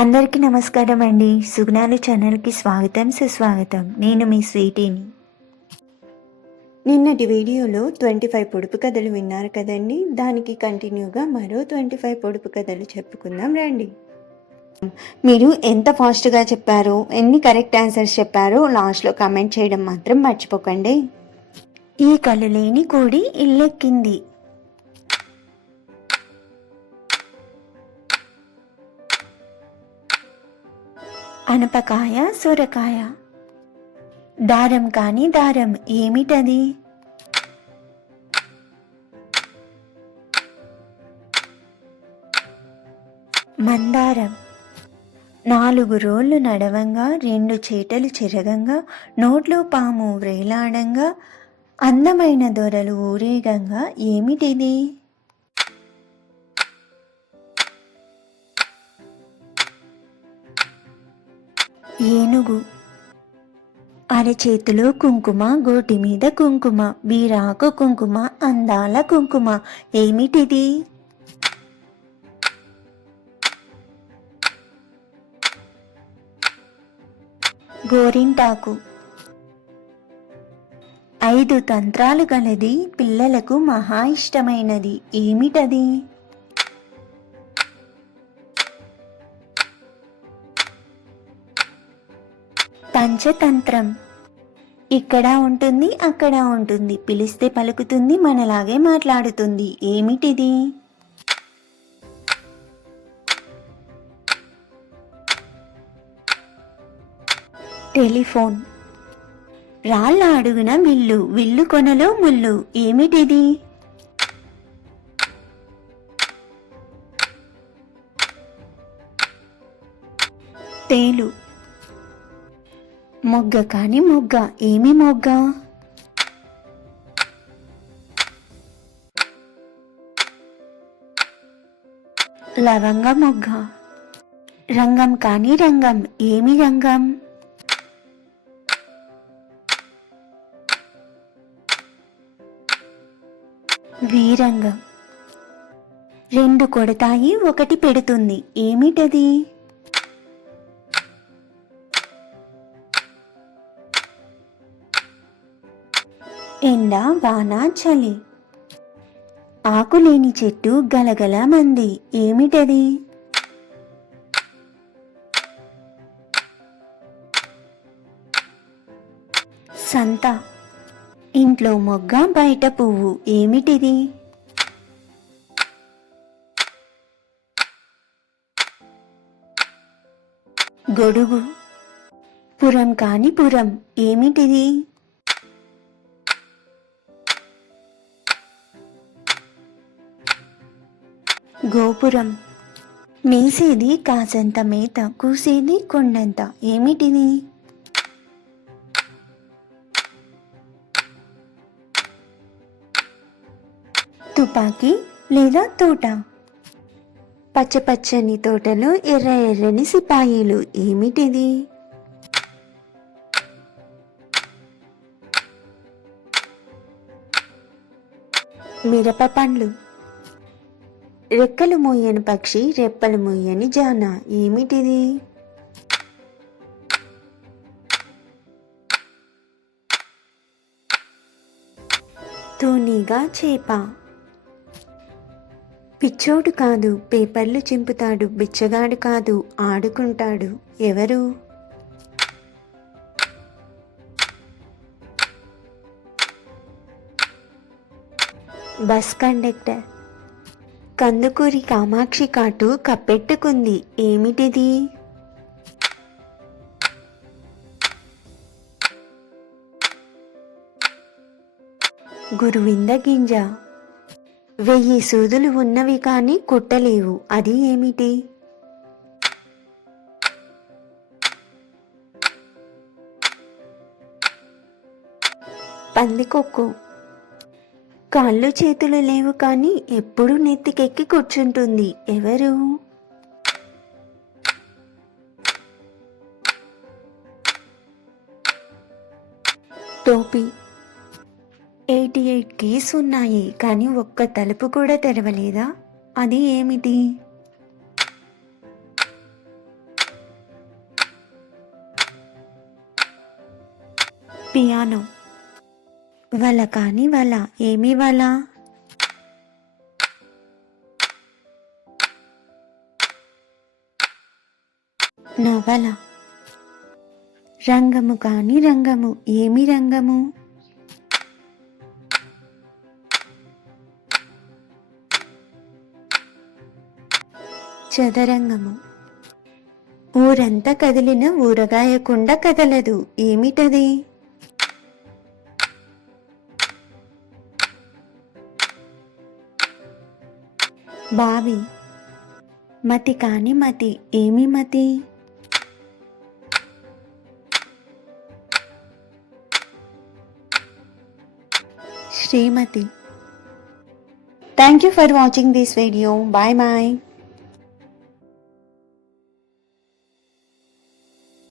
అందరికీ నమస్కారం అండి. సుగుణాలు ఛానల్కి స్వాగతం సుస్వాగతం. నేను మీ స్వీటీని. నిన్నటి వీడియోలో ట్వంటీ ఫైవ్ పొడుపు కథలు విన్నారు కదండి. దానికి కంటిన్యూగా మరో ట్వంటీ ఫైవ్ పొడుపు కథలు చెప్పుకుందాం రండి. మీరు ఎంత ఫాస్ట్గా చెప్పారో ఎన్ని కరెక్ట్ ఆన్సర్స్ చెప్పారో లాస్ట్లో కామెంట్ చేయడం మాత్రం మర్చిపోకండి. ఈ కళ్ళు లేని కోడి ఇల్లెక్కింది. అనపకాయ సొరకాయ. దారం కాని దారం ఏమిటది? మందారం. నాలుగు రోళ్ళు నడవంగా రెండు చేటలు చెరగంగా నోట్లో పాము వ్రేలాడంగా అందమైన దొరలు ఊరేగంగా ఏమిటిది? ఏనుగు. అరచేతిలో కుంకుమ గోటి మీద కుంకుమ బీరాకు కుంకుమ అందాల కుంకుమ. ఏమిటిది? గోరింటాకు. ఐదు తంత్రాలు గలది పిల్లలకు మహా ఇష్టమైనది. ఏమిటది? పంచతంత్రం ఇక్కడ ఉంటుంది అక్కడ ఉంటుంది. పిలిస్తే పలుకుతుంది మనలాగే మాట్లాడుతుంది. ఏమిటిది? టెలిఫోన్. రాళ్ళ అడుగున విల్లు విల్లు కొనలో ముళ్ళు ఏమిటిది? తేలు. మొగ్గ కాని మొగ్గ. ఏమి మొగ్గ? లవంగ మొగ్గ. రంగం కాని రంగం. ఏమి రంగం? వీరంగం. రెండు కొడతాయి ఒకటి పెడుతుంది. ఏమిటది? ఎండ వాన చలి. ఆకులేని చెట్టు గలగల మంది. ఏమిటది? సంత. ఇంట్లో మొగ్గ బయట పువ్వు. ఏమిటిది? గొడుగు. పురం కాని పురం. ఏమిటిది? గోపురం. మేసేది కాసంత మేత కూసేది కొండంత. ఏమిటిది? తుపాకీ లేదా తోట? పచ్చపచ్చని తోటలో ఎర్ర ఎర్రని సిపాయిలు. ఏమిటిది? మిరప పండ్లు. రెక్కలు మోయని పక్షి రెప్పలు మోయని జాన. ఏమిటిది? తూనీగా చేప. పిచ్చోడు కాదు పేపర్లు చింపుతాడు బిచ్చగాడు కాదు ఆడుకుంటాడు. ఎవరు? Bus conductor. కందుకూరి కామాక్షి కాటు కప్పెట్టుకుంది. ఏమిటిది? గురువింద గింజ. వెయ్యి సూదులు ఉన్నవి కాని కుట్టలేవు. అది ఏమిటి? పందికొక్కు. కాళ్ళు చేతులు లేవు కానీ ఎప్పుడు నెత్తికెక్కి కూర్చుంటుంది. ఎవరు? టోపీ. ఎయిటీ ఎయిట్ కీస్ ఉన్నాయి కానీ ఒక్క తలుపు కూడా తెరవలేదా? అది ఏమిటి? పియానో. వల కాని వల. ఏమి వల? నవల. రంగము కాని రంగము. ఏమి రంగము? చదరంగము. ఊరంతా కదిలిన ఊరగాయకుండా కదలదు. ఏమిటది? బావి. మతి కాని మతి ఏమి మతి? శ్రీమతి. Thank you for watching this video bye bye